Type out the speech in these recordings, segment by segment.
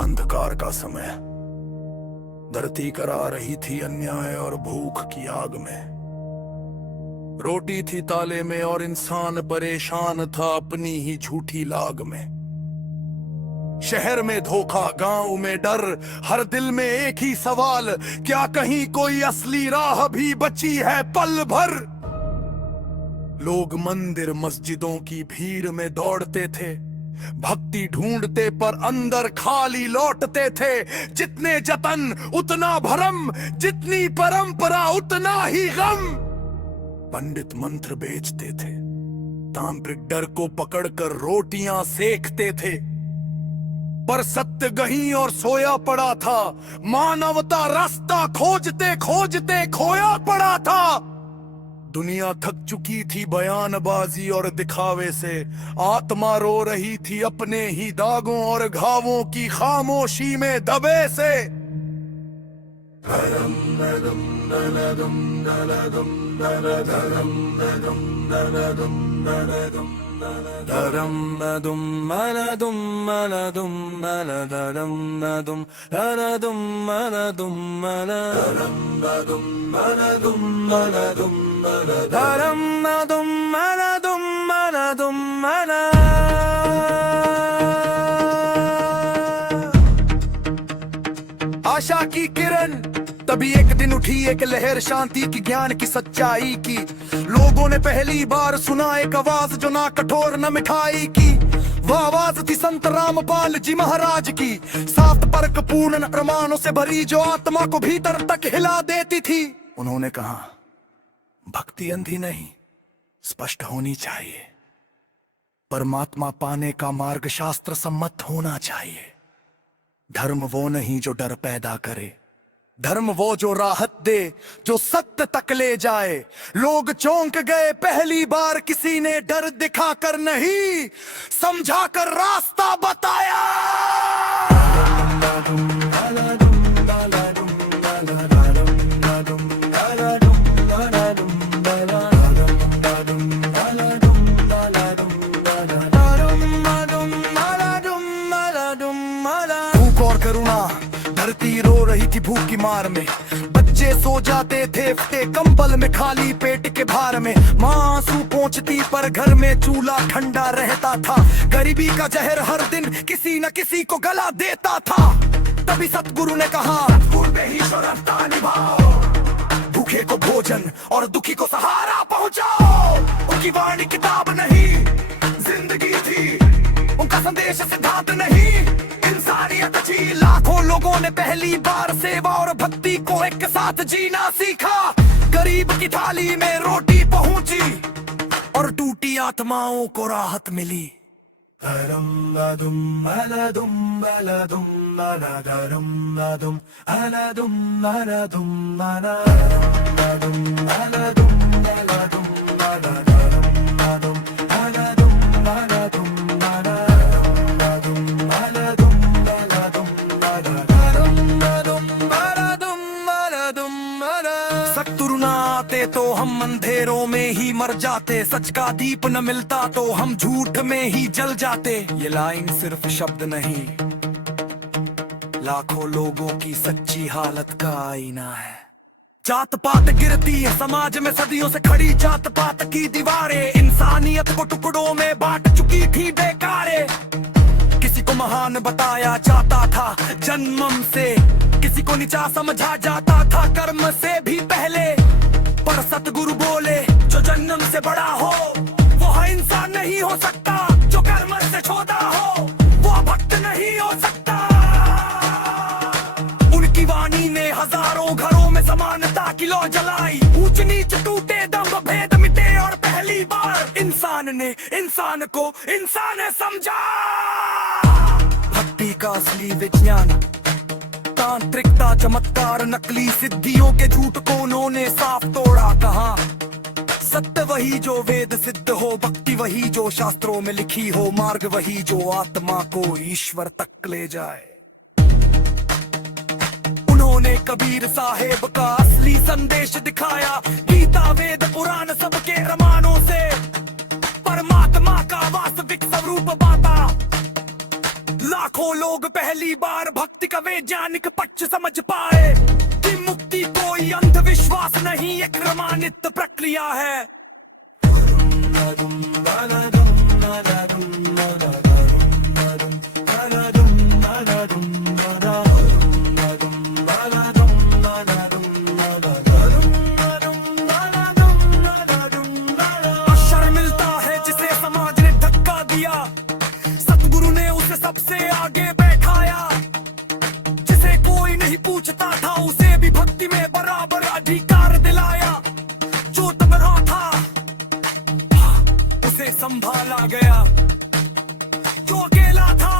अंधकार का समय धरती करा रही थी अन्याय और भूख की आग में। रोटी थी ताले में और इंसान परेशान था अपनी ही झूठी लाग में। शहर में धोखा, गांव में डर, हर दिल में एक ही सवाल, क्या कहीं कोई असली राह भी बची है पल भर। लोग मंदिर मस्जिदों की भीड़ में दौड़ते थे, भक्ति ढूंढते पर अंदर खाली लौटते थे। जितने जतन उतना भरम, जितनी परंपरा उतना ही गम। पंडित मंत्र बेचते थे, तांत्रिक डर को पकड़कर रोटियां सेकते थे, पर सत्य गहीं और सोया पड़ा था। मानवता रास्ता खोजते खोजते खोया पड़ा था। दुनिया थक चुकी थी बयानबाजी और दिखावे से, आत्मा रो रही थी अपने ही दागों और घावों की खामोशी में दबे से। आशा की किरण तभी एक दिन उठी, एक लहर शांति की, ज्ञान की, सच्चाई की। लोगों ने पहली बार सुना एक आवाज जो ना कठोर न मिठाई की। वह आवाज थी संत रामपाल जी महाराज की, साफ तर्क पूर्ण प्रमाणों से भरी, जो आत्मा को भीतर तक हिला देती थी। उन्होंने कहा, भक्ति अंधी नहीं, स्पष्ट होनी चाहिए। परमात्मा पाने का मार्ग शास्त्र सम्मत होना चाहिए। धर्म वो नहीं जो डर पैदा करे, धर्म वो जो राहत दे, जो सत्य तक ले जाए। लोग चौंक गए पहली बार किसी ने डर दिखाकर नहीं, समझाकर रास्ता बताया। भूख और करुणा, धरती रो रही थी भूख की मार में। बच्चे सो जाते थे फटे कंबल में, खाली पेट के भार में। माँ आंसू पोंछती पर घर में चूल्हा ठंडा रहता था। गरीबी का जहर हर दिन किसी न किसी को गला देता था। तभी सतगुरु ने कहा, सतगुरु में ही शरणता निभाओ, भूखे को भोजन और दुखी को सहारा पहुंचाओ। उनकी वाणी किताब नहीं, जिंदगी थी। उनका संदेश सिद्धांत नहीं, इंसानियत जी। लाखों लोगों ने पहली बार सेवा और भक्ति को एक साथ जीना सीखा। गरीब की थाली में रोटी पहुंची और टूटी आत्माओं को राहत मिली। तो हम अंधेरों में ही मर जाते, सच का दीप न मिलता तो हम झूठ में ही जल जाते। ये लाइन सिर्फ शब्द नहीं, लाखों लोगों की सच्ची हालत का आईना है। जात पात गिरती है समाज में, सदियों से खड़ी जात पात की दीवारें। इंसानियत को टुकड़ों में बांट चुकी थी बेकारे। किसी को महान बताया जाता था जन्म से, किसी को नीचा समझा जाता था कर्म से भी पहले। पर सतगुरु बोले, जो जन्म से बड़ा हो वो इंसान नहीं हो सकता। जो कर्म से छोटा हो वो भक्त नहीं हो सकता। उनकी वाणी ने हजारों घरों में समानता की लौ जलाई। ऊंच नीच टूटे, दम भेद मिटे और पहली बार इंसान ने इंसान को इंसान समझा। भक्ति का असली विज्ञान, तांत्रिकता, चमत्कार, नकली सिद्धियों के झूठ को उन्होंने साफ तोड़ा। कहा, सत्य वही जो वेद सिद्ध हो, भक्ति वही जो शास्त्रों में लिखी हो, मार्ग वही जो आत्मा को ईश्वर तक ले जाए। उन्होंने कबीर साहेब का असली संदेश दिखाया। गीता वेद पुराण सबके रमानों से परमात्मा का वास्तविक स्वरूप बांटा। लाखों लोग पहली बार भक्ति का वैज्ञानिक पक्ष समझ पाए कि मुक्ति कोई अंधविश्वास नहीं, एक प्रमाणित प्रक्रिया है। अवसर मिलता है जिसे समाज ने धक्का दिया, सतगुरु ने उसे सबसे आगे बैठाया। जिसे कोई नहीं पूछता था उसे भी भक्ति में बराबर अधिकार दिलाया। जो तगड़ा था उसे संभाला गया, जो अकेला था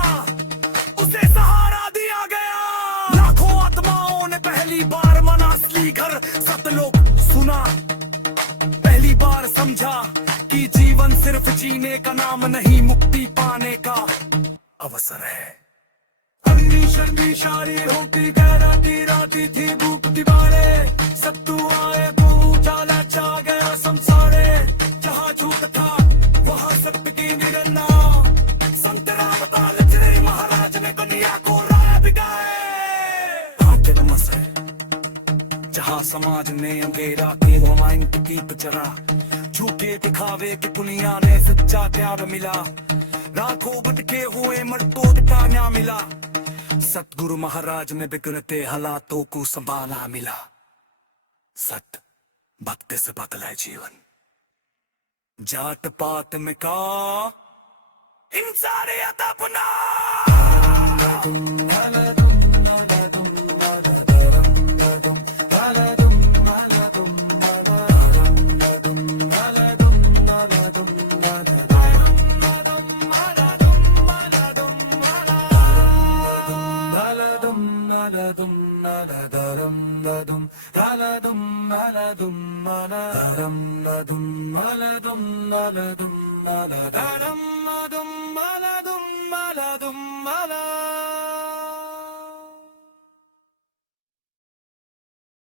उसे सहारा दिया गया। लाखों आत्माओं ने पहली बार मना असली घर सतलोक सुना, पहली बार समझा कि जीवन सिर्फ जीने का नाम नहीं, मुक्ति पाने का अवसर है। अन्नी शर्मी शारी होती गहराती राती थी भूख दीवारे, सत्तू आए भूचाला छा गया संसारे। जहाँ झूठ था वहाँ सत्य की निरन्ना, संत रावताल श्री महाराज ने कन्या को राय बिगाए। हाथ नमस है जहाँ समाज ने अंधेरा के रोमांच की चरा, झूठे दिखावे की दुनिया ने सच्चा प्यार मिला। लाखों भटके हुए मर्दों का न्याय मिला, सतगुरु महाराज ने बिगड़ते हालातों को संभाला मिला। सत्य भक्ति से बदला है जीवन, जात पात में का इंसानियत अपना। Dum